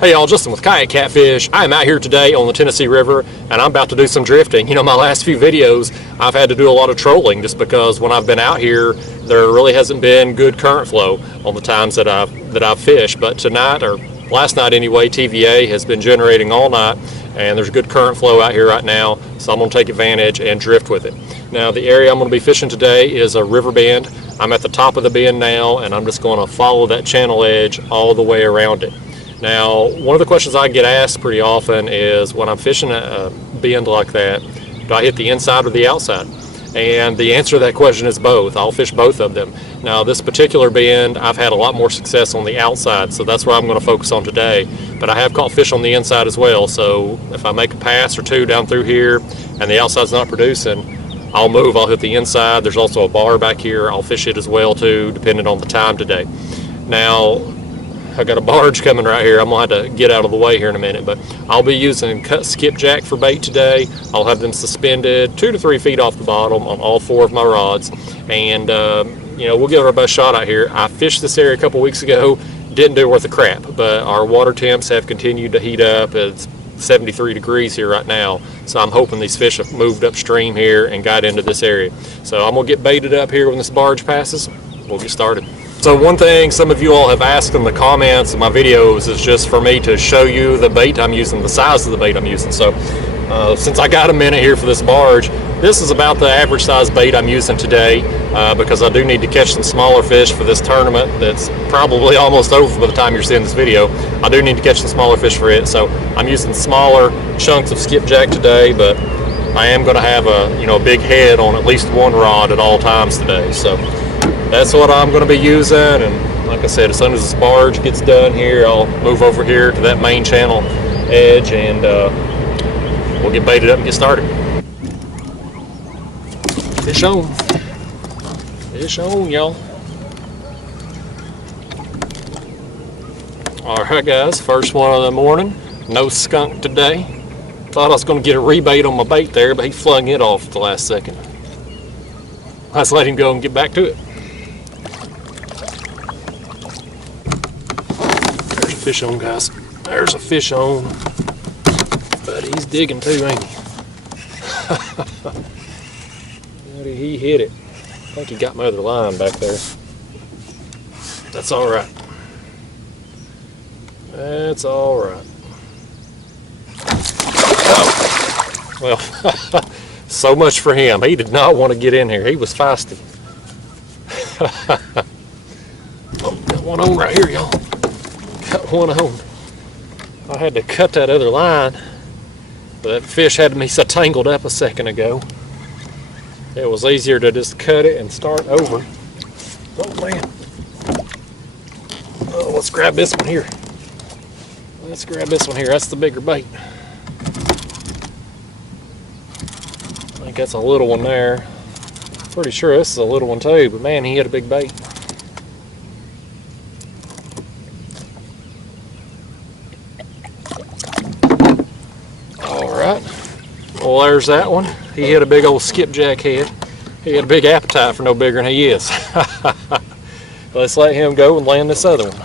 Hey y'all, Justin with Kayak Catfish. I am out here today on the Tennessee River and I'm about to do some drifting. You know, my last few videos I've had to do a lot of trolling just because when I've been out here there really hasn't been good current flow on the times that I've fished. But tonight, or last night anyway, TVA has been generating all night and there's good current flow out here right now, so I'm going to take advantage and drift with it. Now the area I'm going to be fishing today is a river bend. I'm at the top of the bend now and I'm just going to follow that channel edge all the way around it. Now, one of the questions I get asked pretty often is when I'm fishing a bend like that, do I hit the inside or the outside? And the answer to that question is both. I'll fish both of them. Now, this particular bend, I've had a lot more success on the outside, so that's what I'm going to focus on today. But I have caught fish on the inside as well, so if I make a pass or two down through here and the outside's not producing, I'll move, I'll hit the inside. There's also a bar back here. I'll fish it as well too, depending on the time today. Now, I got a barge coming right here. I'm going to have to get out of the way here in a minute, but I'll be using cut skipjack for bait today. I'll have them suspended 2 to 3 feet off the bottom on all 4 of my rods, and you know, we'll give it our best shot out here. I fished this area a couple weeks ago, didn't do worth a crap, but our water temps have continued to heat up. It's 73 degrees here right now, so I'm hoping these fish have moved upstream here and got into this area. So I'm going to get baited up here when this barge passes. We'll get started. So one thing some of you all have asked in the comments of my videos is just for me to show you the bait I'm using, the size of the bait I'm using. So since I got a minute here for this barge, this is about the average size bait I'm using today because I do need to catch some smaller fish for this tournament that's probably almost over by the time you're seeing this video. I do need to catch some smaller fish for it, so I'm using smaller chunks of skipjack today, but I am going to have a big head on at least one rod at all times today. So that's what I'm going to be using, and like I said, as soon as this barge gets done here, I'll move over here to that main channel edge and we'll get baited up and get started. Fish on. Fish on, y'all. Alright guys, first one of the morning. No skunk today. Thought I was going to get a rebait on my bait there, but he flung it off at the last second. Let's let him go and get back to it. Fish on, guys. There's a fish on, but he's digging too, ain't he? He hit it. I think he got my other line back there. That's all right. That's all right. Oh. Well, so much for him. He did not want to get in here. He was feisty. Oh, got one on right here, y'all. Got one on. I had to cut that other line, but that fish had me so tangled up a second ago. It was easier to just cut it and start over. Oh man. Oh, let's grab this one here. Let's grab this one here. That's the bigger bait. I think that's a little one there. Pretty sure this is a little one too, but man, he had a big bait. Well, there's that one. He hit a big old skipjack head. He had a big appetite for no bigger than he is. Let's let him go and land this other one.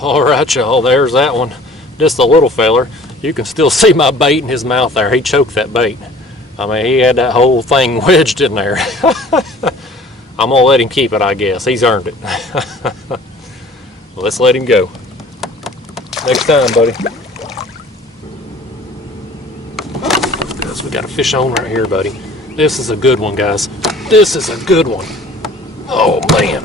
All right, y'all, there's that one. Just a little feller. You can still see my bait in his mouth there. He choked that bait. I mean, he had that whole thing wedged in there. I'm going to let him keep it, I guess. He's earned it. Let's let him go. Next time, buddy. Because we got a fish on right here, buddy. This is a good one, guys. This is a good one. Oh, man.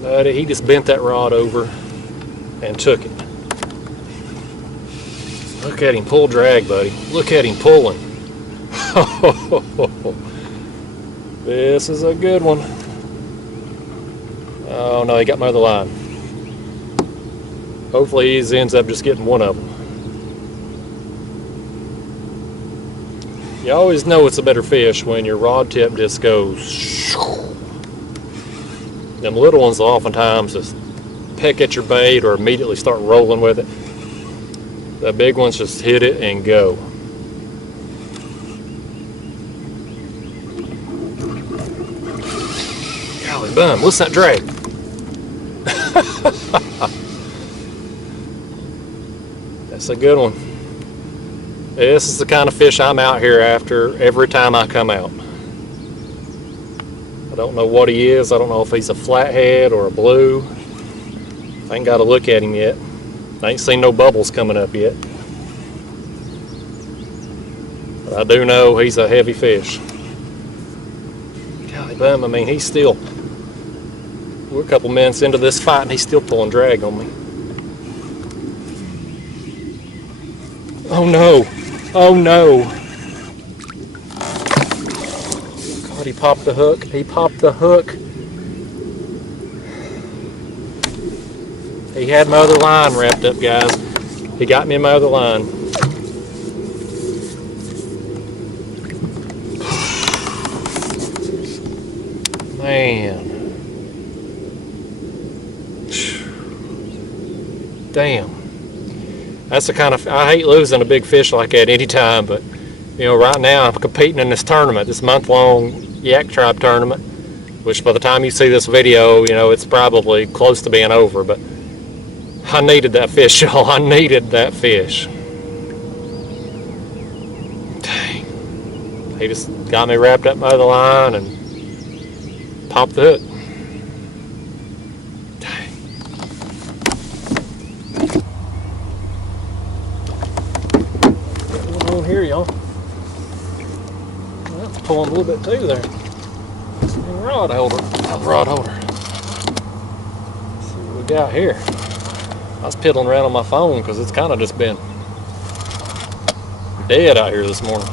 Buddy, he just bent that rod over and took it. Look at him pull drag, buddy. Look at him pulling. This is a good one. Oh no, he got my other line. Hopefully he ends up just getting one of them. You always know it's a better fish when your rod tip just goes. Them little ones will oftentimes just peck at your bait or immediately start rolling with it. The big ones just hit it and go. Golly bum, listen to that drag. That's a good one. This is the kind of fish I'm out here after every time I come out. I don't know what he is. I don't know if he's a flathead or a blue. I ain't got to look at him yet. I ain't seen no bubbles coming up yet. But I do know he's a heavy fish. Golly bum, I mean, he's still... We're a couple minutes into this fight and he's still pulling drag on me. Oh no! Oh no! God, he popped the hook. He popped the hook. He had my other line wrapped up, guys. He got me in my other line. Man. Damn. That's the kind of, I hate losing a big fish like that anytime, but you know, right now I'm competing in this tournament, this month-long Yak Tribe tournament, which by the time you see this video, you know, it's probably close to being over, but I needed that fish, y'all. I needed that fish. Dang. He just got me wrapped up by the line and popped the hook. Here, y'all. That's pulling a little bit too there. Rod holder. Rod holder. Let's see what we got here. I was piddling around on my phone because it's kind of just been dead out here this morning.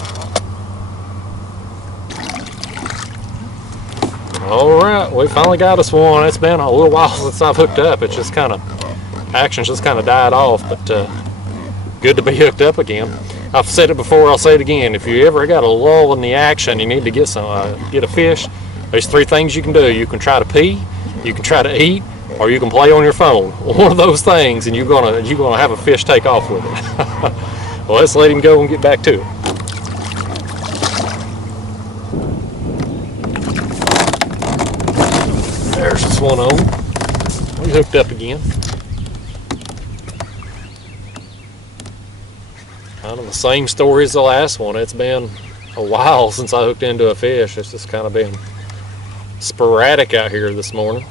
Alright, we finally got us one. It's been a little while since I've hooked up. It's just kind of, action's just kind of died off, but good to be hooked up again. I've said it before, I'll say it again. If you ever got a lull in the action, you need to get get a fish. There's three things you can do. You can try to pee, you can try to eat, or you can play on your phone. One of those things, and you're gonna have a fish take off with it. Well, let's let him go and get back to it. There's this one on. We hooked up again. Kind of the same story as the last one. It's been a while since I hooked into a fish. It's just kind of been sporadic out here this morning.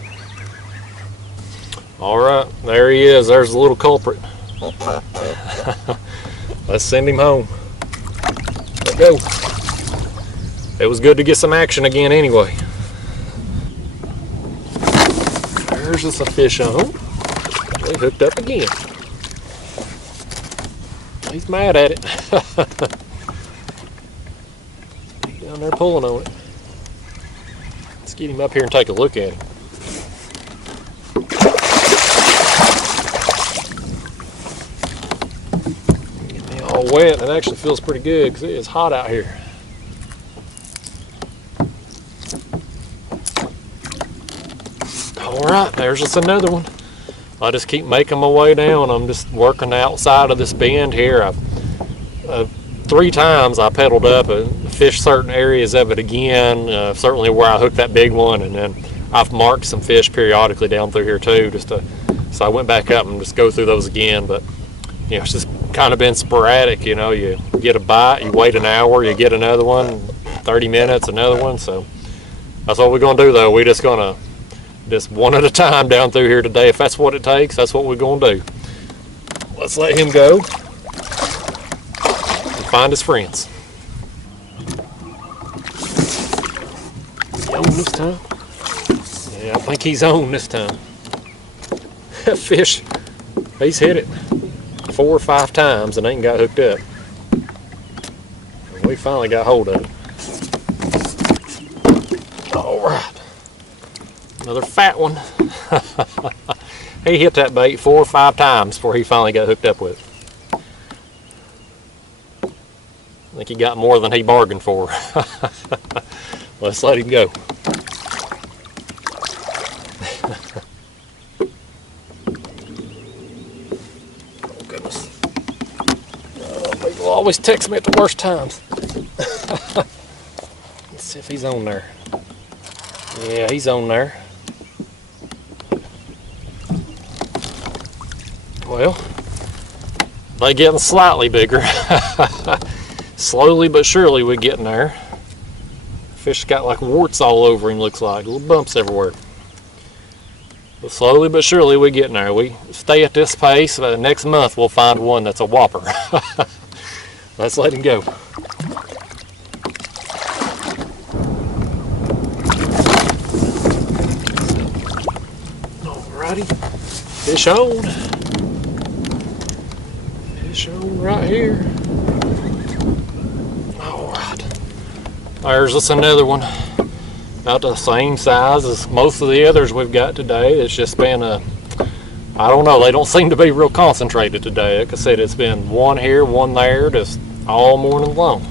Alright, there he is. There's the little culprit. Let's send him home. Let's go. It was good to get some action again anyway. There's just a fish on. We hooked up again. He's mad at it. He's down there pulling on it. Let's get him up here and take a look at him. Get me all wet. It actually feels pretty good because it is hot out here. Alright, there's just another one. I just keep making my way down. I'm just working outside of this bend here. 3 times I pedaled up and fished certain areas of it again, certainly where I hooked that big one, and then I've marked some fish periodically down through here too, so I went back up and just go through those again. But you know, it's just kind of been sporadic. You know, you get a bite, you wait an hour, you get another one, 30 minutes, another one. So that's what we're gonna do though. We're just gonna just one at a time down through here today. If that's what it takes, that's what we're gonna do. Let's let him go and find his friends. Is he on this time? Yeah, I think he's on this time. That fish, he's hit it 4 or 5 times and ain't got hooked up. And we finally got hold of it. All right. Another fat one. He hit that bait 4 or 5 times before he finally got hooked up with it. I think he got more than he bargained for. Let's let him go. Oh goodness. always texts me at the worst times. Let's see if he's on there. Yeah, he's on there. Well, they getting slightly bigger. Slowly but surely we're getting there. Fish got like warts all over him, looks like. Little bumps everywhere. But slowly but surely we're getting there. We stay at this pace. Next month we'll find one that's a whopper. Let's let him go. Alrighty. Fish on. Fish on right here. Alright. There's just another one. About the same size as most of the others we've got today. It's just been a, I don't know, they don't seem to be real concentrated today. Like I said, it's been one here, one there, just all morning long.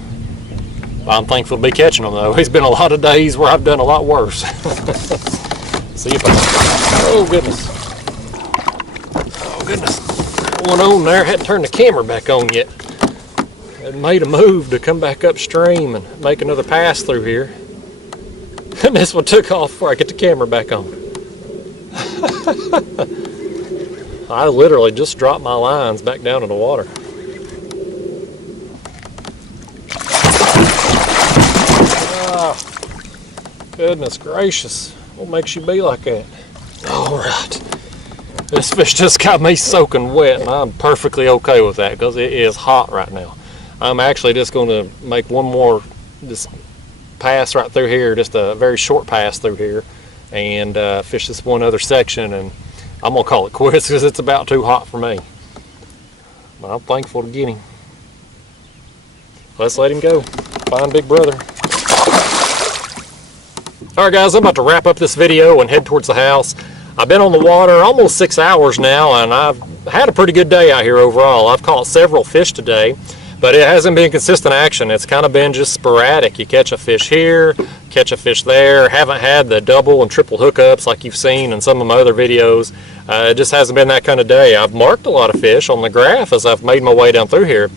I'm thankful to be catching them though. It's been a lot of days where I've done a lot worse. See if I, oh goodness. Oh goodness. One on there, hadn't turned the camera back on yet. It made a move to come back upstream and make another pass through here. And this one took off before I get the camera back on. I literally just dropped my lines back down in the water. Oh, goodness gracious. What makes you be like that? Alright. This fish just got me soaking wet, and I'm perfectly okay with that because it is hot right now. I'm actually just going to make one more just pass right through here, just a very short pass through here, and fish this one other section, and I'm going to call it quits because it's about too hot for me. But I'm thankful to get him. Let's let him go. Fine big brother. Alright guys, I'm about to wrap up this video and head towards the house. I've been on the water almost 6 hours now, and I've had a pretty good day out here overall. I've caught several fish today, but it hasn't been consistent action. It's kind of been just sporadic. You catch a fish here, catch a fish there. Haven't had the double and triple hookups like you've seen in some of my other videos. It just hasn't been that kind of day. I've marked a lot of fish on the graph as I've made my way down through here,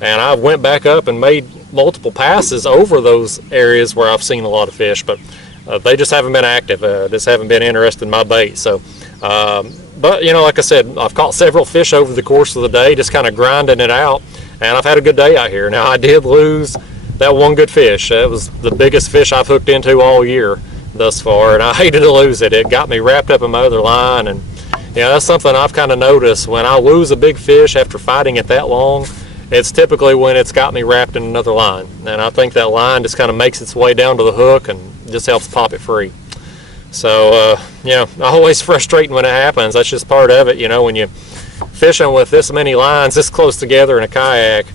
and I went back up and made multiple passes over those areas where I've seen a lot of fish, but they just haven't been active. Just haven't been interested in my bait. So, but you know, like I said, I've caught several fish over the course of the day, just kind of grinding it out, and I've had a good day out here. Now I did lose that one good fish. It was the biggest fish I've hooked into all year thus far, and I hated to lose it. It got me wrapped up in my other line, and you know, that's something I've kind of noticed. When I lose a big fish after fighting it that long, it's typically when it's got me wrapped in another line, and I think that line just kind of makes its way down to the hook and just helps pop it free. So you know, always frustrating when it happens. That's just part of it. You know, when you're fishing with this many lines this close together in a kayak,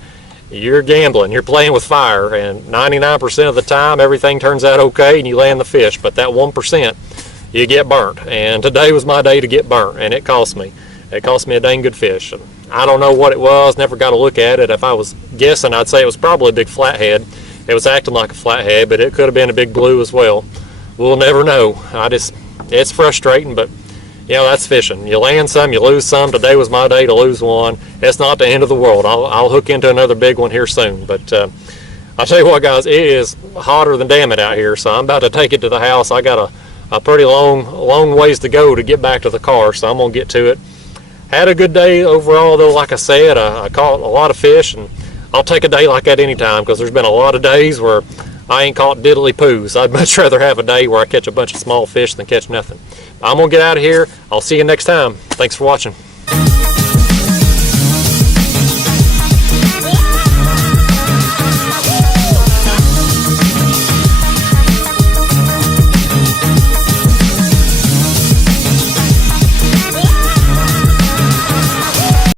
you're gambling, you're playing with fire, and 99% of the time everything turns out okay and you land the fish, but that 1% you get burnt. And today was my day to get burnt, and it cost me a dang good fish. I don't know what it was, never got a look at it. If I was guessing, I'd say it was probably a big flathead. It was acting like a flathead, but it could have been a big blue as well. We'll never know. It's frustrating, but you know, that's fishing. You land some, you lose some. Today was my day to lose one. It's not the end of the world. I'll hook into another big one here soon. But I'll tell you what, guys, it is hotter than damn it out here, so I'm about to take it to the house. I got a pretty long ways to go to get back to the car, so I'm going to get to it. Had a good day overall, though. Like I said, I caught a lot of fish, and I'll take a day like that anytime, because there's been a lot of days where I ain't caught diddly poos. I'd much rather have a day where I catch a bunch of small fish than catch nothing. I'm going to get out of here. I'll see you next time. Thanks for watching.